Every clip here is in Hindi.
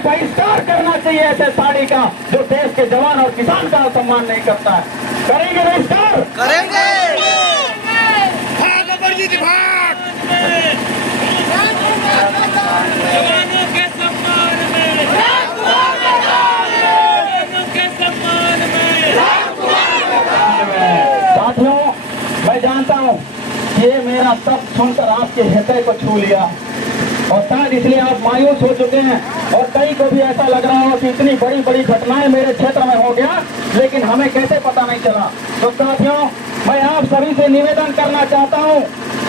बहिष्कार करना चाहिए ऐसे साड़ी का जो देश के जवान और किसान का सम्मान नहीं करता है। करेंगे बहिष्कार, करेंगे। भाग अमरजीत भाग। जवानों के सम्मान में, जवानों के सम्मान में। साथियों, मैं जानता हूँ ये मेरा सब सुनकर आपके हृदय को छू लिया और शायद इसलिए आप मायूस हो चुके हैं और कई को भी ऐसा लग रहा हो कि इतनी बड़ी बड़ी घटनाएं मेरे क्षेत्र में हो गया लेकिन हमें कैसे पता नहीं चला। तो साथियों, मैं आप सभी से निवेदन करना चाहता हूं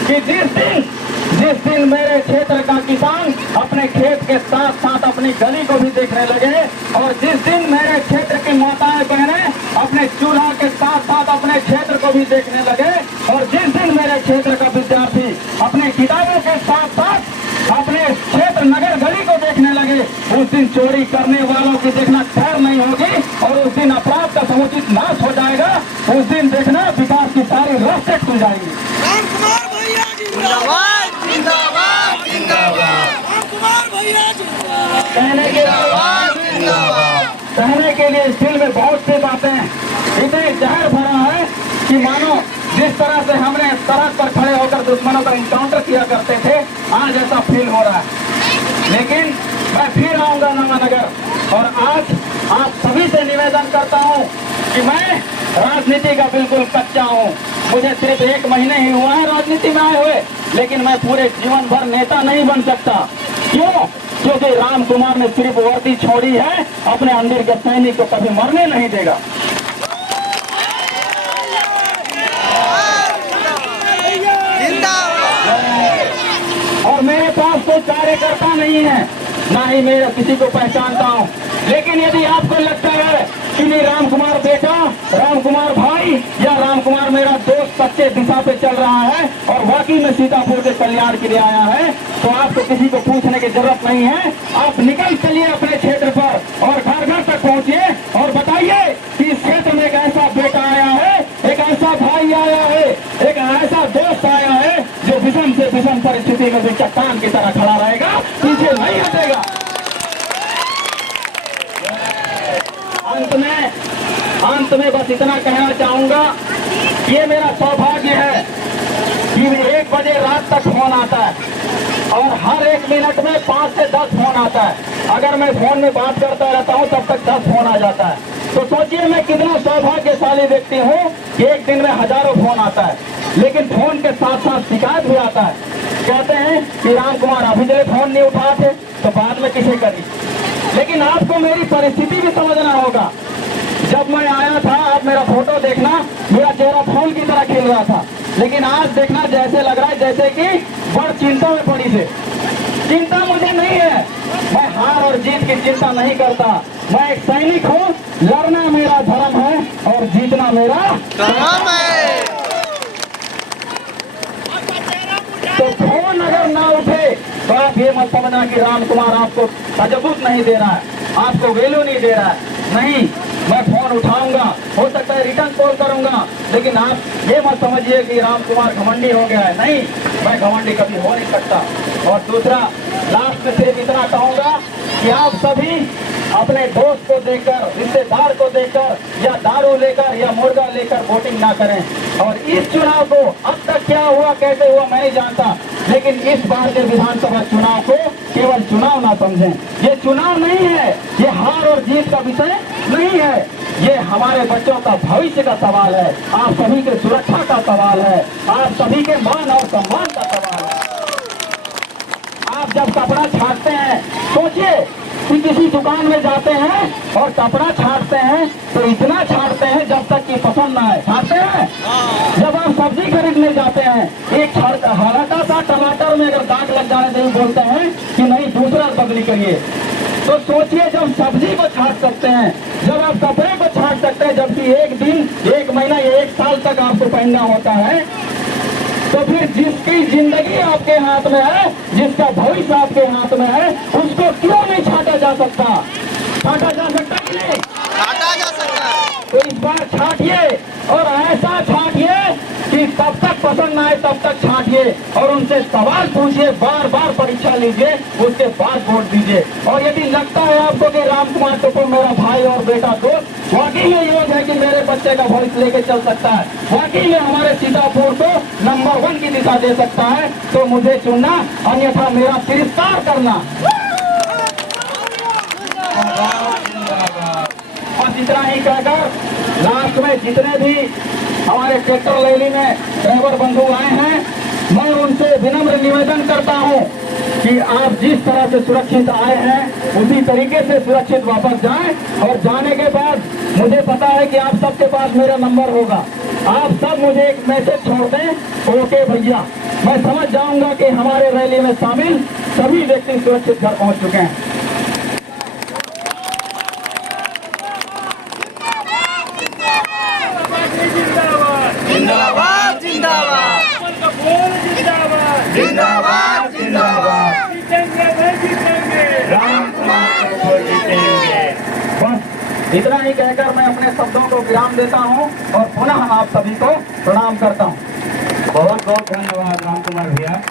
कि जिस दिन मेरे क्षेत्र का किसान अपने खेत के साथ साथ अपनी गली को भी देखने लगे और जिस दिन मेरे क्षेत्र की माताएं बहनें अपने चूल्हा के साथ साथ अपने क्षेत्र को भी देखने लगे और जिस दिन मेरे क्षेत्र का विद्यार्थी अपने किताबों के साथ साथ अपने क्षेत्र नगर गली को देखने लगे, उस दिन चोरी करने वालों की देखना खैर नहीं होगी और उस दिन अपराध का समुचित नाश हो जाएगा। उस दिन देखना विकास की सारी रास्ते खुल जाएंगी। रामकुमार भैया जिंदाबाद, जिंदाबाद, जिंदाबाद। रामकुमार भैया जिंदाबाद। कहने के लिए इस दिल में बहुत सी बातें इतने जहर भरा है कि मानो जिस तरह से हमने सड़क पर खड़े होकर दुश्मनों का इनकाउंटर किया करते थे, आज ऐसा फील हो रहा है। लेकिन मैं फिर आऊंगा नवानगर और आज आप सभी से निवेदन करता हूं कि मैं राजनीति का बिल्कुल कच्चा हूं। मुझे सिर्फ 1 महीने ही हुआ है राजनीति में आए हुए, लेकिन मैं पूरे जीवन भर नेता नहीं बन सकता। क्यों? क्योंकि राम कुमार ने सिर्फ वर्दी छोड़ी है, अपने अंदर के सैनिक को कभी मरने नहीं देगा। और मेरे पास कोई कार्यकर्ता नहीं है, ना ही मैं किसी को पहचानता हूँ। लेकिन यदि आपको लगता है कि नहीं राम कुमार बेटा, राम कुमार भाई या राम कुमार मेरा दोस्त सच्चे दिशा पे चल रहा है और वाकई में सीतापुर के कल्याण के लिए आया है, तो आपको किसी को पूछने की जरूरत नहीं है। आप निकल चलिए अपने क्षेत्र पर और घर घर तक पहुँचिए और बताइए कि इस क्षेत्र में एक ऐसा बेटा आया है, एक ऐसा भाई आया है, एक ऐसा दोस्त आया है जो विषम से विषम परिस्थिति में भी चट्टान की तरह खड़ा रहेगा, पीछे नहीं हटेगा। अंत में बस इतना कहना चाहूंगा, ये मेरा सौभाग्य है कि 1 बजे रात तक फोन आता है और हर 1 मिनट में 5 से 10 फोन आता है। अगर मैं फोन में बात करता रहता हूँ तब तक 10 फोन आ जाता है। तो सोचिए मैं कितना सौभाग्यशाली व्यक्ति हूँ कि एक दिन में हजारों फोन आता है, लेकिन फोन के साथ साथ शिकायत भी आता है। कहते हैं कि राम कुमार अभी जब फोन नहीं उठाते तो बाद में किसे करी। लेकिन आपको मेरी परिस्थिति भी समझना होगा। जब मैं आया था, आप मेरा फोटो देखना, मेरा चेहरा फूल की तरह खिल रहा था, लेकिन आज देखना जैसे लग रहा है जैसे कि बड़ चिंता में पड़ी से। चिंता मुझे नहीं है, मैं हार और जीत की चिंता नहीं करता। मैं एक सैनिक हूँ, लड़ना मेरा धर्म है और जीतना मेरा काम है। तो फोन अगर ना उठे तो आप ये मत समझना कि राम कुमार आपको तजबूत नहीं दे रहा है, आपको वैल्यू नहीं दे रहा है। नहीं, मैं फोन उठाऊंगा, हो सकता है रिटर्न कॉल करूंगा, लेकिन आप ये मत समझिए कि राम कुमार घमंडी हो गया है। नहीं, मैं घमंडी कभी हो नहीं सकता। और दूसरा, लास्ट में सिर्फ इतना कहूंगा कि आप सभी अपने दोस्त को देखकर, रिश्तेदार को देखकर या दारू लेकर या मुर्गा लेकर वोटिंग ना करें। और इस चुनाव को अब तक क्या हुआ कैसे हुआ मैं नहीं जानता, लेकिन इस बार के विधानसभा चुनाव को केवल चुनाव ना समझें। ये चुनाव नहीं है, ये हार और जीत का विषय नहीं है, ये हमारे बच्चों का भविष्य का सवाल है, आप सभी के सुरक्षा का सवाल है, आप सभी के मान और सम्मान का सवाल है। आप जब कपड़ा छाटते हैं, सोचिए कि किसी दुकान में जाते हैं और कपड़ा छाटते हैं तो इतना छाटते हैं जब तक कि पसंद ना आए, छाटते हैं। जब आप सब्जी खरीदने जाते हैं, एक हल्का सा टमाटर में अगर दाग लग जाने नहीं बोलते हैं कि नहीं दूसरा बदली करिए। तो सोचिए जब सब्जी को छाट सकते हैं, जब आप कपड़े को छाट सकते हैं, जबकि 1 दिन 1 महीना या 1 साल तक आपको पहनना होता है, तो फिर जिसकी जिंदगी आपके हाथ में है, जिसका भविष्य आपके हाथ में है, उसको क्यों नहीं छाटा जा सकता? छाटा जा सकता कि नहीं? छाटा जा सकता है। तो इस बार छाटिए और ऐसा छाटिए कि तब तक पसंद ना आए तब तक छाटिए। और उनसे सवाल पूछिए, बार बार परीक्षा लीजिए, उसके बाद वोट दीजिए। और यदि लगता है आपको कि राम कुमार टोपो मेरा भाई और बेटा दोस्त वाकई में योग्य है कि मेरे बच्चे का भविष्य लेके चल सकता है, वाकई में हमारे सीतापुर को नंबर 1 की दिशा दे सकता है, तो मुझे चुनना, अन्यथा मेरा तिरस्कार करना। और इतना ही कहकर लास्ट में जितने भी हमारे ट्रैक्टर रैली में ड्राइवर बंधु आए हैं, मैं उनसे विनम्र निवेदन करता हूं कि आप जिस तरह से सुरक्षित आए हैं उसी तरीके से सुरक्षित वापस जाएं। और जाने के बाद मुझे पता है कि आप सबके पास मेरा नंबर होगा, आप सब मुझे एक मैसेज छोड़ दें, ओके भैया, मैं समझ जाऊंगा कि हमारे रैली में शामिल सभी व्यक्ति सुरक्षित घर पहुंच चुके हैं। जिंदाबाद जिंदाबाद कमल का फूल जिंदाबाद। जिंदाबाद जिंदाबाद जीतेंगे भाई जीतेंगे। राम कुमार टोपो जीतेंगे। बस इतना ही कहकर मैं अपने शब्दों को विराम देता हूं और पुनः आप सभी को प्रणाम करता हूं। बहुत बहुत धन्यवाद राम कुमार भैया।